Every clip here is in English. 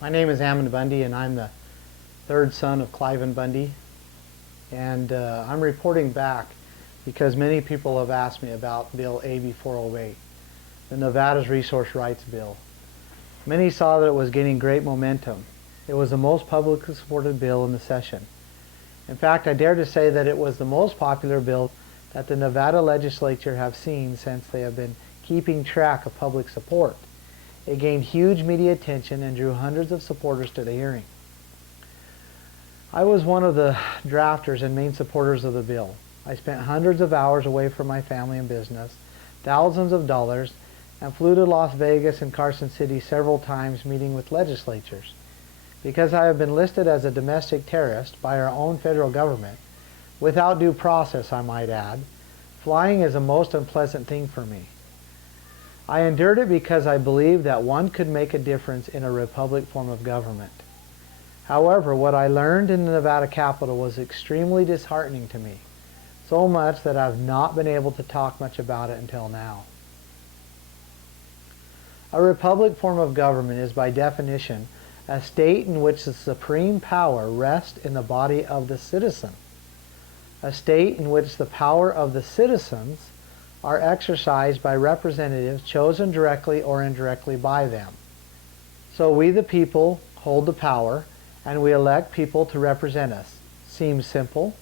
My name is Ammon Bundy, and I'm the third son of Clive and Bundy. And I'm reporting back because many people have asked me about Bill AB 408, the Nevada's Resource Rights Bill. Many saw that it was gaining great momentum. It was the most publicly supported bill in the session. In fact, I dare to say that it was the most popular bill that the Nevada legislature have seen since they have been keeping track of public support. It gained huge media attention and drew hundreds of supporters to the hearing. I was one of the drafters and main supporters of the bill. I spent hundreds of hours away from my family and business, thousands of dollars, and flew to Las Vegas and Carson City several times meeting with legislatures. Because I have been listed as a domestic terrorist by our own federal government, without due process I might add, flying is a most unpleasant thing for me. I endured it because I believed that one could make a difference in a republic form of government. However, what I learned in the Nevada Capitol was extremely disheartening to me, so much that I've not been able to talk much about it until now. A republic form of government is by definition a state in which the supreme power rests in the body of the citizen. A state in which the power of the citizens are exercised by representatives chosen directly or indirectly by them. So we the people hold the power, and we elect people to represent us. Seems simple.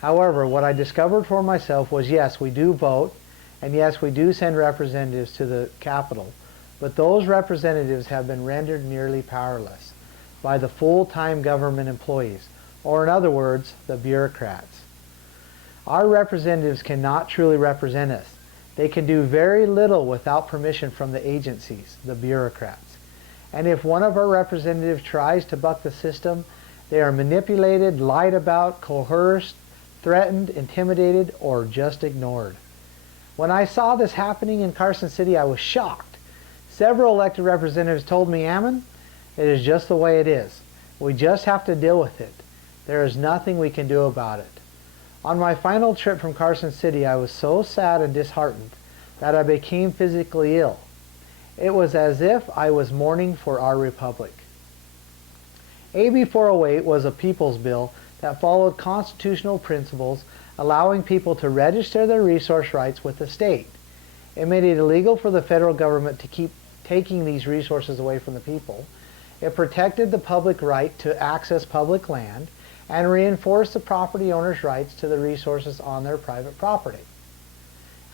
However, what I discovered for myself was yes, we do vote, and yes, we do send representatives to the Capitol, but those representatives have been rendered nearly powerless by the full-time government employees, or in other words, the bureaucrats. Our representatives cannot truly represent us. They can do very little without permission from the agencies, the bureaucrats. And if one of our representatives tries to buck the system, they are manipulated, lied about, coerced, threatened, intimidated, or just ignored. When I saw this happening in Carson City, I was shocked. Several elected representatives told me, Ammon, it is just the way it is. We just have to deal with it. There is nothing we can do about it. On my final trip from Carson City, I was so sad and disheartened that I became physically ill. It was as if I was mourning for our republic. AB 408 was a people's bill that followed constitutional principles, allowing people to register their resource rights with the state. It made it illegal for the federal government to keep taking these resources away from the people. It protected the public right to access public land and reinforced the property owners' rights to the resources on their private property.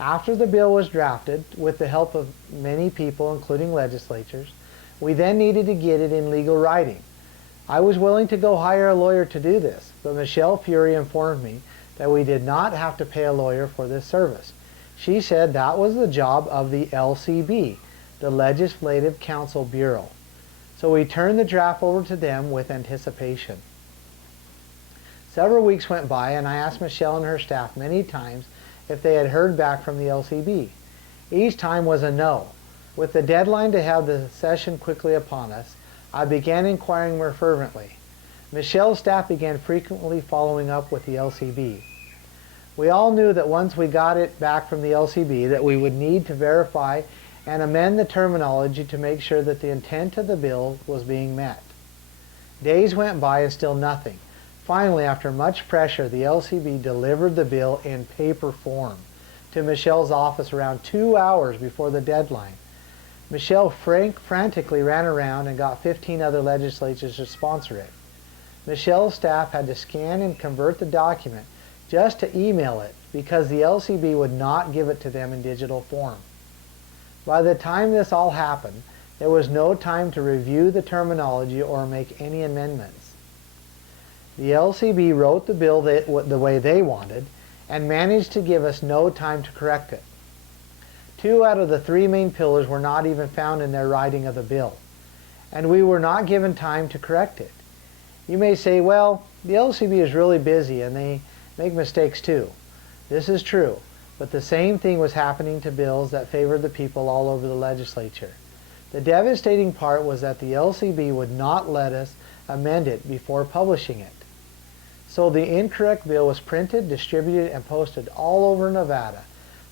After the bill was drafted, with the help of many people, including legislatures, we then needed to get it in legal writing. I was willing to go hire a lawyer to do this, but Michelle Fury informed me that we did not have to pay a lawyer for this service. She said that was the job of the LCB, the Legislative Council Bureau. So we turned the draft over to them with anticipation. Several weeks went by, and I asked Michelle and her staff many times if they had heard back from the LCB. Each time was a no. With the deadline to have the session quickly upon us, I began inquiring more fervently. Michelle's staff began frequently following up with the LCB. We all knew that once we got it back from the LCB that we would need to verify and amend the terminology to make sure that the intent of the bill was being met. Days went by and still nothing. Finally, after much pressure, the LCB delivered the bill in paper form to Michelle's office around 2 hours before the deadline. Michelle frantically ran around and got 15 other legislatures to sponsor it. Michelle's staff had to scan and convert the document just to email it because the LCB would not give it to them in digital form. By the time this all happened, there was no time to review the terminology or make any amendments. The LCB wrote the bill the way they wanted and managed to give us no time to correct it. 2 out of the 3 main pillars were not even found in their writing of the bill, and we were not given time to correct it. You may say, well, the LCB is really busy and they make mistakes too. This is true, but the same thing was happening to bills that favored the people all over the legislature. The devastating part was that the LCB would not let us amend it before publishing it. So the incorrect bill was printed, distributed, and posted all over Nevada.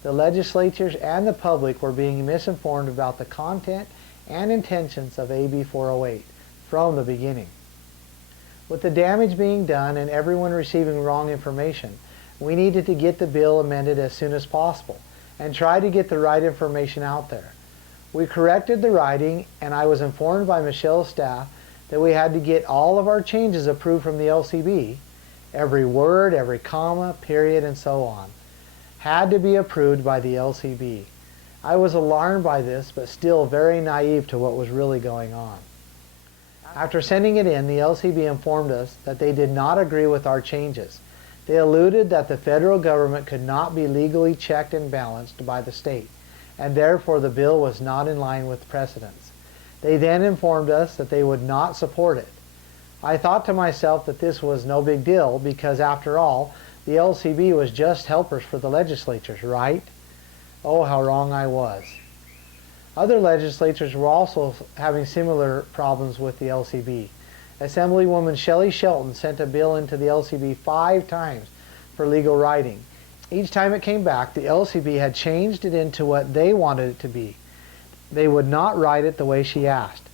The legislatures and the public were being misinformed about the content and intentions of AB 408 from the beginning. With the damage being done and everyone receiving wrong information, we needed to get the bill amended as soon as possible and try to get the right information out there. We corrected the writing, and I was informed by Michelle's staff that we had to get all of our changes approved from the LCB. Every word, every comma, period, and so on had to be approved by the LCB. I was alarmed by this, but still very naive to what was really going on. After sending it in, the LCB informed us that they did not agree with our changes. They alluded that the federal government could not be legally checked and balanced by the state, and therefore the bill was not in line with precedents. They then informed us that they would not support it. I thought to myself that this was no big deal because, after all, the LCB was just helpers for the legislatures, right? Oh, how wrong I was. Other legislatures were also having similar problems with the LCB. Assemblywoman Shelley Shelton sent a bill into the LCB 5 times for legal writing. Each time it came back, the LCB had changed it into what they wanted it to be. They would not write it the way she asked.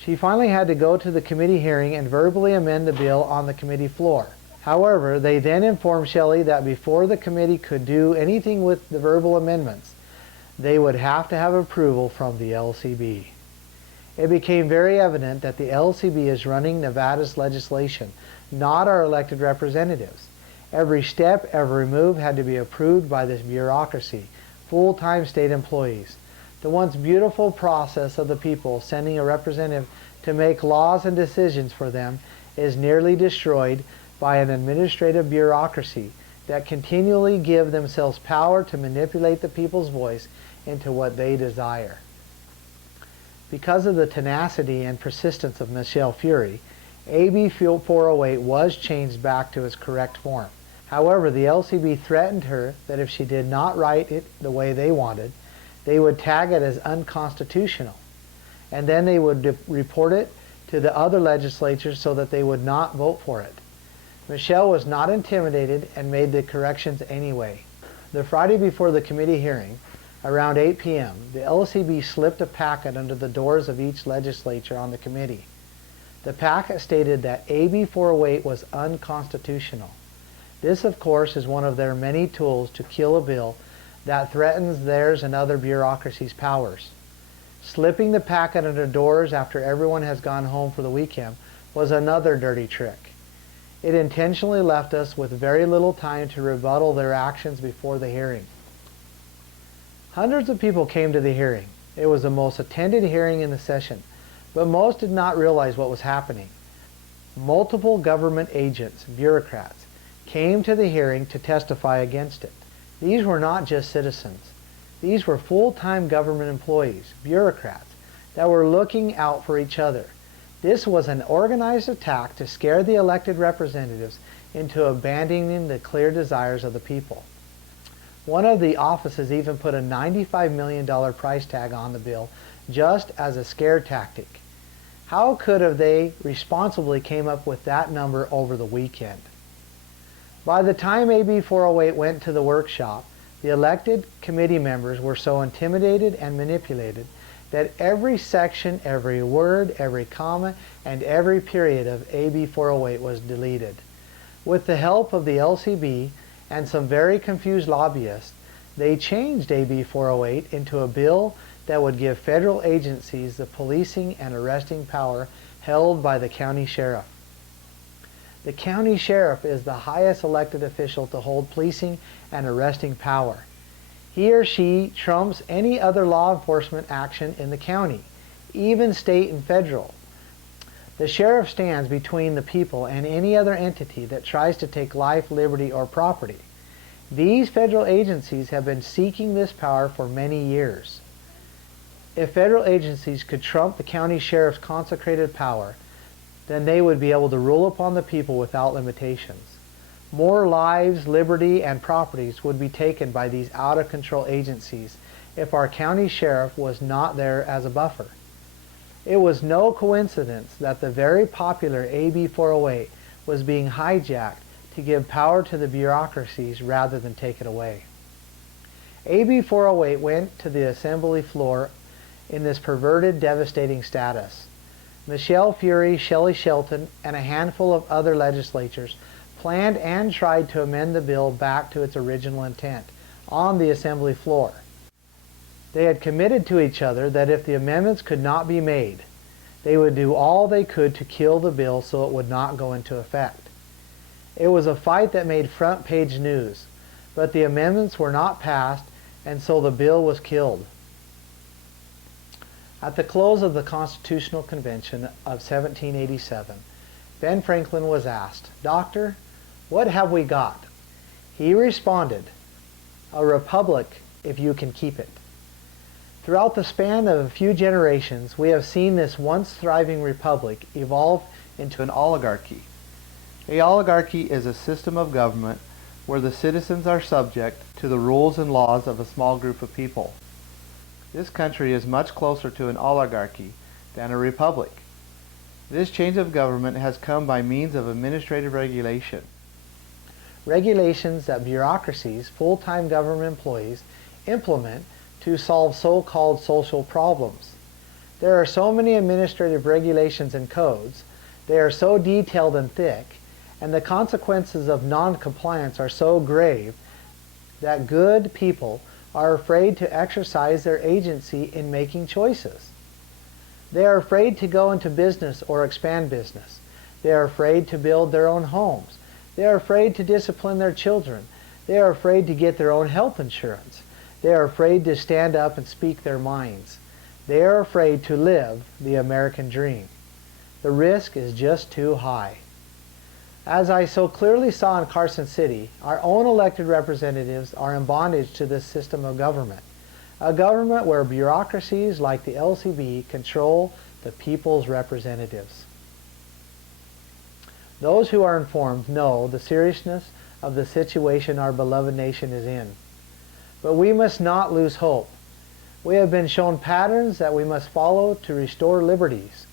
She finally had to go to the committee hearing and verbally amend the bill on the committee floor. However, they then informed Shelley that before the committee could do anything with the verbal amendments, they would have to have approval from the LCB. It became very evident that the LCB is running Nevada's legislation, not our elected representatives. Every step, every move had to be approved by this bureaucracy, full-time state employees. The once beautiful process of the people sending a representative to make laws and decisions for them is nearly destroyed by an administrative bureaucracy that continually give themselves power to manipulate the people's voice into what they desire. Because of the tenacity and persistence of Michelle Fury, AB 408 was changed back to its correct form. However, the LCB threatened her that if she did not write it the way they wanted, they would tag it as unconstitutional, and then they would report it to the other legislatures so that they would not vote for it. Michelle was not intimidated and made the corrections anyway. The Friday before the committee hearing, around 8 p.m., the LCB slipped a packet under the doors of each legislature on the committee. The packet stated that AB 408 was unconstitutional. This, of course, is one of their many tools to kill a bill that threatens theirs and other bureaucracies' powers. Slipping the packet under doors after everyone has gone home for the weekend was another dirty trick. It intentionally left us with very little time to rebuttal their actions before the hearing. Hundreds of people came to the hearing. It was the most attended hearing in the session, but most did not realize what was happening. Multiple government agents, bureaucrats, came to the hearing to testify against it. These were not just citizens. These were full-time government employees, bureaucrats, that were looking out for each other. This was an organized attack to scare the elected representatives into abandoning the clear desires of the people. One of the offices even put a $95 million price tag on the bill just as a scare tactic. How could have they responsibly came up with that number over the weekend? By the time AB 408 went to the workshop, the elected committee members were so intimidated and manipulated that every section, every word, every comma, and every period of AB 408 was deleted. With the help of the LCB and some very confused lobbyists, they changed AB 408 into a bill that would give federal agencies the policing and arresting power held by the county sheriff. The county sheriff is the highest elected official to hold policing and arresting power. He or she trumps any other law enforcement action in the county, even state and federal. The sheriff stands between the people and any other entity that tries to take life, liberty, or property. These federal agencies have been seeking this power for many years. If federal agencies could trump the county sheriff's consecrated power, then they would be able to rule upon the people without limitations. More lives, liberty, and properties would be taken by these out-of-control agencies if our county sheriff was not there as a buffer. It was no coincidence that the very popular AB 408 was being hijacked to give power to the bureaucracies rather than take it away. AB 408 went to the assembly floor in this perverted, devastating status. Michelle Fury, Shelley Shelton, and a handful of other legislators planned and tried to amend the bill back to its original intent on the assembly floor. They had committed to each other that if the amendments could not be made, they would do all they could to kill the bill so it would not go into effect. It was a fight that made front page news, but the amendments were not passed, and so the bill was killed. At the close of the Constitutional Convention of 1787, Ben Franklin was asked, "Doctor, what have we got?" He responded, "A republic if you can keep it." Throughout the span of a few generations, we have seen this once thriving republic evolve into an oligarchy. A oligarchy is a system of government where the citizens are subject to the rules and laws of a small group of people. This country is much closer to an oligarchy than a republic. This change of government has come by means of administrative regulation. Regulations that bureaucracies, full-time government employees, implement to solve so-called social problems. There are so many administrative regulations and codes, they are so detailed and thick, and the consequences of non-compliance are so grave that good people are afraid to exercise their agency in making choices. They are afraid to go into business or expand business. They are afraid to build their own homes. They are afraid to discipline their children. They are afraid to get their own health insurance. They are afraid to stand up and speak their minds. They are afraid to live the American dream. The risk is just too high. As I so clearly saw in Carson City, our own elected representatives are in bondage to this system of government, a government where bureaucracies like the LCB control the people's representatives. Those who are informed know the seriousness of the situation our beloved nation is in. But we must not lose hope. We have been shown patterns that we must follow to restore liberties.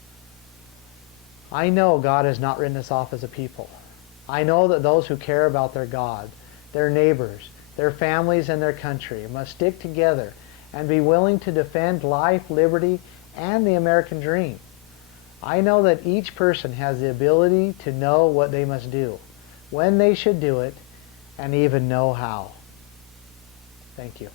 I know God has not written us off as a people. I know that those who care about their God, their neighbors, their families, and their country must stick together and be willing to defend life, liberty, and the American dream. I know that each person has the ability to know what they must do, when they should do it, and even know how. Thank you.